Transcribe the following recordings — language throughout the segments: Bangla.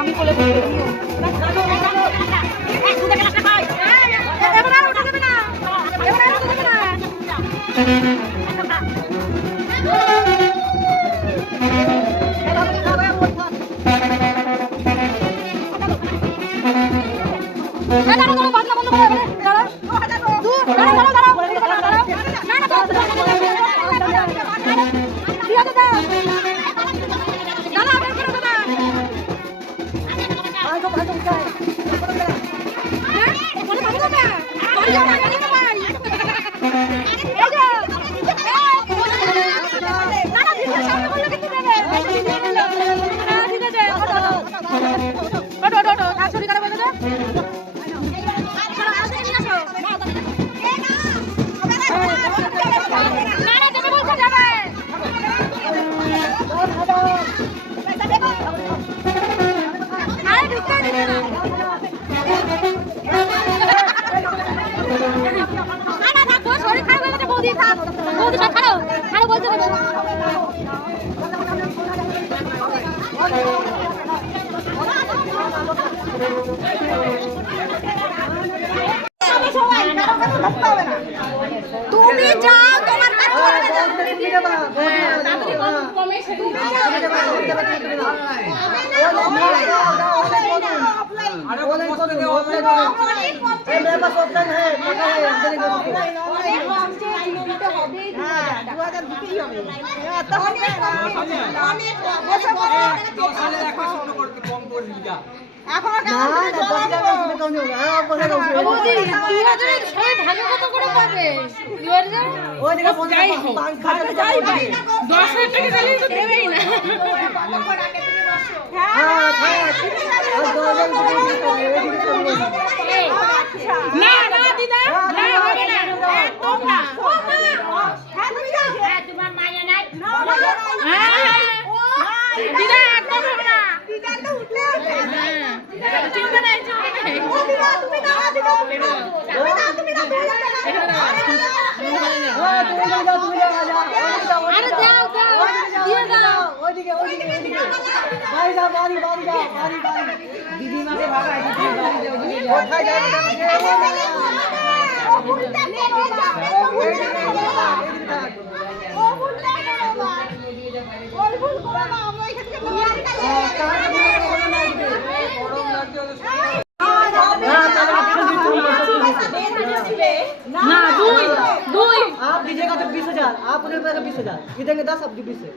আমি বলে তুমি যাও তোমার কাজ आप दीजिएगा तो 20,000, आप उन्हें 20,000, ये देंगे 10, आप 20 है,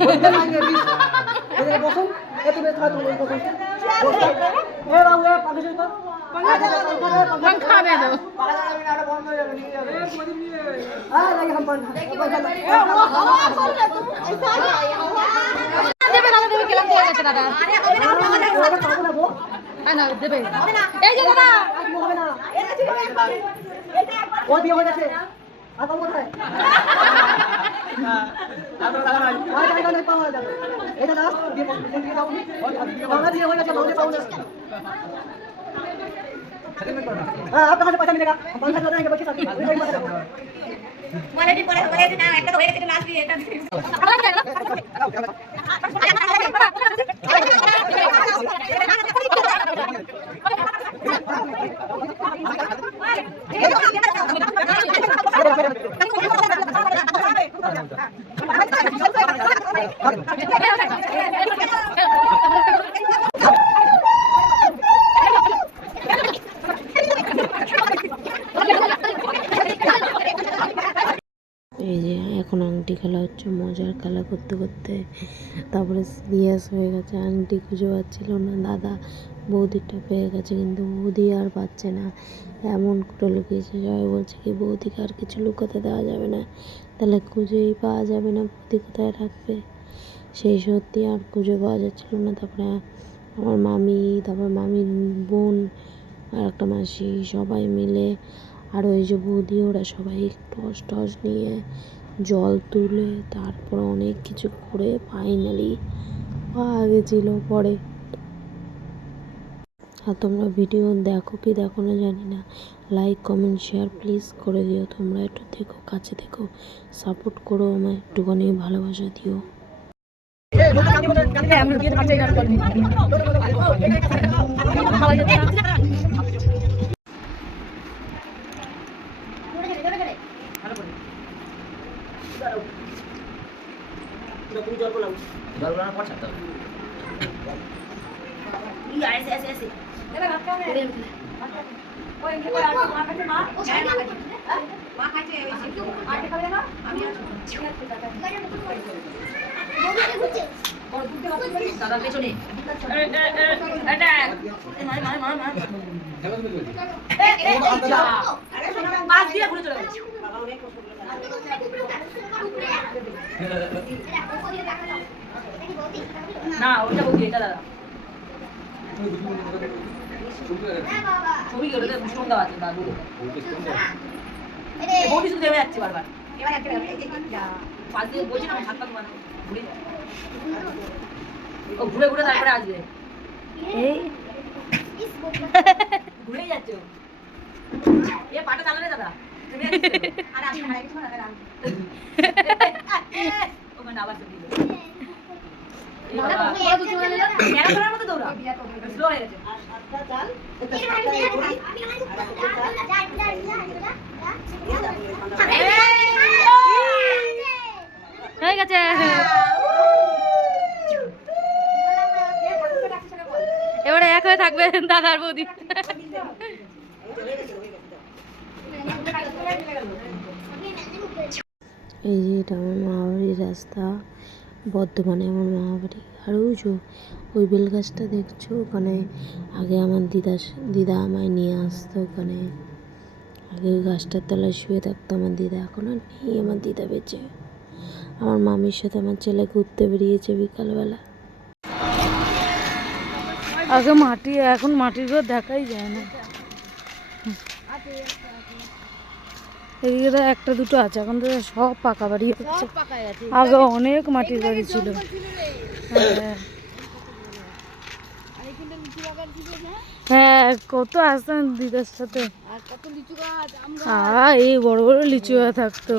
वो इधर मांगे 20, ये देंगे बसुम, ये तुम्हें था तुम्हें बसुम, ये बाबू ये पागल को, पंखा दे दो, हाँ लगे हम पंखा, देवे केला दिया गया दादा, है ना देवे, ए जे दादा, वो दिया हो जाते आता कोথায় आता লাগা নাই আর জায়গা নাই পাওয়া যাবে এটা লাস্ট দিয়ে দাও বাংলা দিয়ে হয়ে গেছে বাংলা পাও না हां आप कहां से पैसा मिलेगा हम 5 लाख देंगे बच्चे साथ क्वालिटी पड़े ना একটা তো হয়ে গেছে লাস্ট দিয়ে এটা এই যে এখন আংটি খেলা হচ্ছে, মজার খেলা করতে করতে তারপরে সিরিয়াস হয়ে গেছে, আংটি খুঁজে পাচ্ছিল না, দাদা বৌদিটা পেয়ে গেছে কিন্তু বৌদি আর পাচ্ছে না, এমন করে লুকিয়েছে। জয় বলছে কি বৌদিকে আর কিছু লুকাতে দেওয়া যাবে না, তাহলে খুঁজেই পাওয়া যাবে না বৌদি কোথায় রাখবে। সেই সত্যি আর খুঁজে পাওয়া যাচ্ছিল না। তারপরে আমার মামি, তারপর মামির বোন আর একটা মাসি সবাই মিলে আর ওই যে বৌদি ওরা সবাই টস টস নিয়ে জল তুলে তারপর অনেক কিছু করে ফাইনালি পাওয়া গেছিল। পরে আর তোমরা ভিডিও দেখো কি দেখো না জানি না, লাইক কমেন্ট শেয়ার প্লিজ করে দিও। তোমরা একটু দেখো, কাছে দেখো, সাপোর্ট করো আমায়, একটুখানি ভালোবাসা দিও। না ওটা বলছি এটা দাদা ছবি গেলে স্টোন দেওয়া আছে দাদু বৌদি শুধু দেবে যাচ্ছে বারবার পাশ দিয়ে বলছি না হাত পা তোমার ঘুরে ও ঘুরে ঘুরে তারপরে আসবে এই ঘুরেই যাচ্ছে এ পাটা চালালে দাদা তুমি আর আমি হারাই কিছু না দাদা ওখানে আবার চলে গেল ম্যারাথনের মতো দৌড়া স্লো হয়ে গেছে হয়ে গেছে। এবারে এক হয়ে থাকবে দাদার বৌদি। এই যে এটা আমার মামাবাড়ির রাস্তা, বর্ধমানে আমার মামাবাড়ি। আর ওই বেল গাছটা দেখছো, ওখানে আগে আমার দিদা আমায় নিয়ে আসতো। ওখানে আগে ওই গাছটার তলায় শুয়ে থাকতো আমার দিদা, এখন আর নেই আমার দিদা বেঁচে। আমার মামির সাথে আমার ছেলে ঘুরতে বেরিয়েছে বিকালবেলা। আগে মাটি, এখন মাটির ঘর দেখাই যায় না। এদিকে তো একটা দুটো আছে, এখন তো সব পাকা বাড়ি হচ্ছে। আগে অনেক মাটির বাড়ি ছিল। হ্যাঁ, কত আসতাম দিদার সাথে। এই বড় বড় লিচু থাকতো,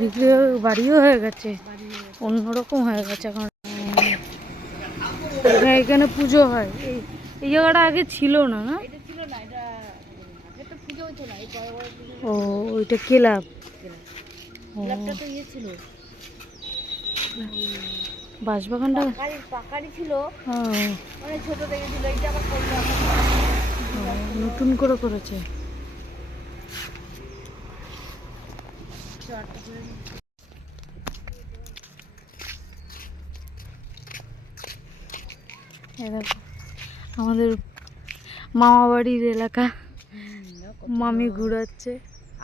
বিক্রি বাড়িও হয়ে গেছে, অন্যরকম হয়ে গেছে এখন। এখানে পুজো হয়, এই জায়গাটা আগে ছিল না। না, ও ওইটা ক্লাব, বাঁশবাগানটা পাকারি ছিল, ছোট থেকে ছিল, নতুন করে করেছে। আমাদের মামা বাড়ির এলাকা, মামি ঘুরাচ্ছে।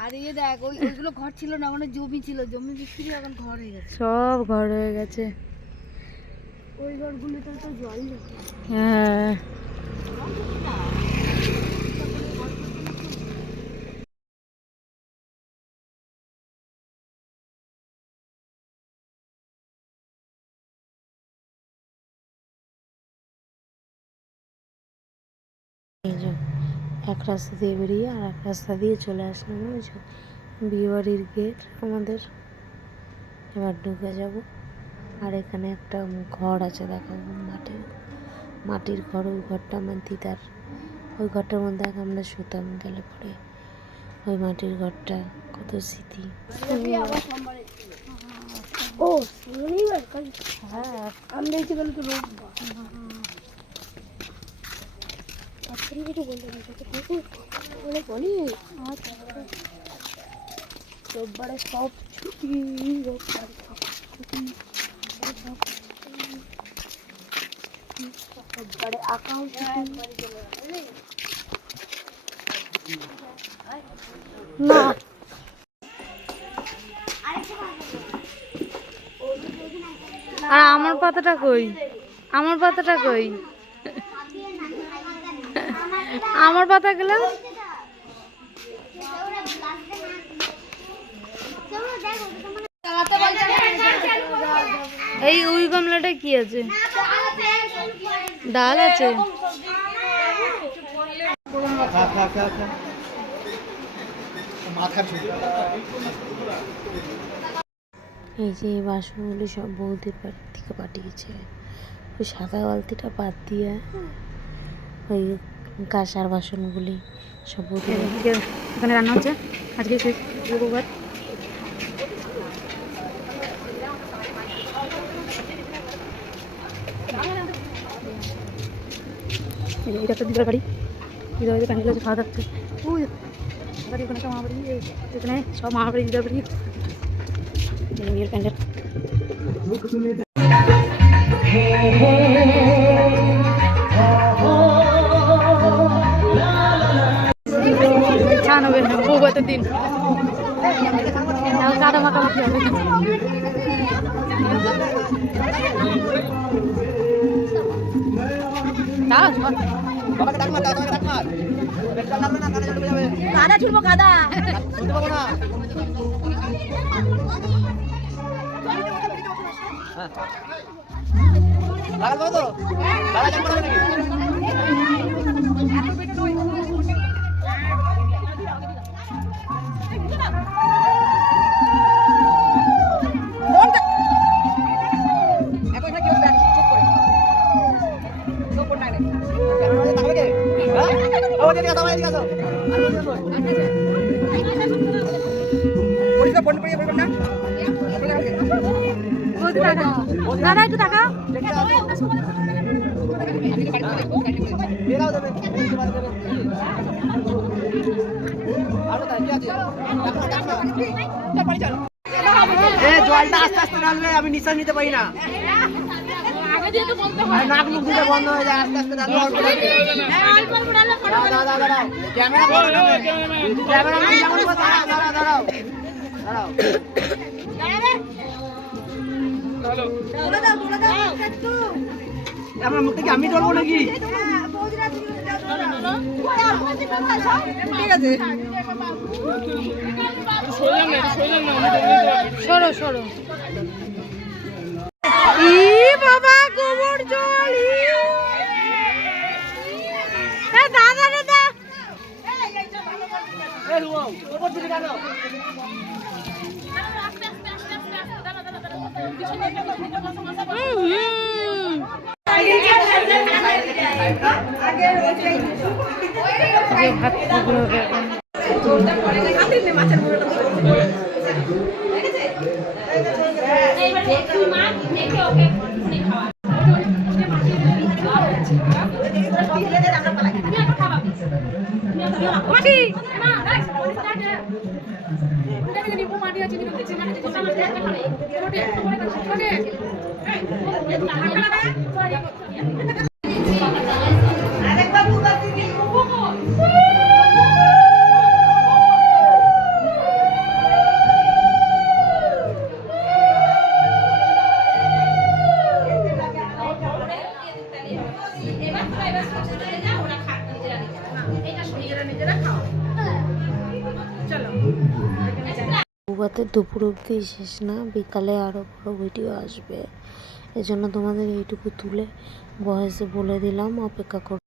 আর এই দেখ, ওইগুলো ঘর ছিল না, ওখানে জমি ছিল, জমি বিক্রি এখন ঘর হয়ে গেছে, সব ঘর হয়ে গেছে। ওই ঘরগুলোতে তো জল ঢোকে। হ্যাঁ, এক রাস্তা দিয়ে বেরিয়ে আর এক রাস্তা দিয়ে চলে আসলাম। বুঝছো, বিয়ে বাড়ির গেট আমাদের, এবার ঢুকে যাব। আর এখানে একটা ঘর আছে, দেখো, মাটির ঘর। ওই ঘরটা আমার দিদার, ওই ঘরটার মধ্যে আমরা শুতাম গেলে পরে। ওই মাটির ঘরটা কত স্মৃতি। ও শনিবার, হ্যাঁ আমরা এই কালকে রোববারে সব ছুটি, রোববারে আঁকাও না। আর আমার পাতাটা কই, আমার পাতাটা কই, আমার পাতা গেলাম। এই ওই গামলাটা কি আছে? ডাল আছে। এই যে এই বাসনগুলি সব বৌদির বাড়ি থেকে পাঠিয়েছে। ওই সাদা বালতিটা বাদ দিয়ে ওই কাঁসার বাসনগুলি সব বৌদি এখানে রান্না হচ্ছে আজকে রবিবার। এটা একটা দিদার বাড়ি, দিদার বাড়িতে প্যান্ডেল আছে, খাওয়া যাচ্ছে। ওই বাড়ি ওখানে একটা মা বাড়ি, এখানে সব মা বাড়ি, দিদার বাড়ি, বিয়ের প্যান্ডেল। ছানাবে বউবাতের দিন কাদা মাখামাখি হবে। কাদা ছুড়বো, কাদা দাদা একটু তাকাও। জলটা আস্তে আস্তে ঢালবে, আমি নিঃশ্বাস নিতে পারি না। নাক মুখ দিতে বন্ধ হয়ে যায়, আস্তে আস্তে ঢালবে। দাঁড়াও, ক্যামেরা বন্ধ হবে। ক্যামেরা দাঁড়াও। আমার মুখ থেকে আমি জ্বলবো নাকি? ঠিক আছে, সরো সরো। ই বাবা গোবর জল, দাদা দাদা ওপর থেকে দাঁড়াও। বৌভাতের দুপুর অবধি শেষ না, বিকালে আরও বড় ভিডিও আসবে। এজন্য তোমাদের এইটুকু তুলে ভয়েসে বলে দিলাম, অপেক্ষা করো।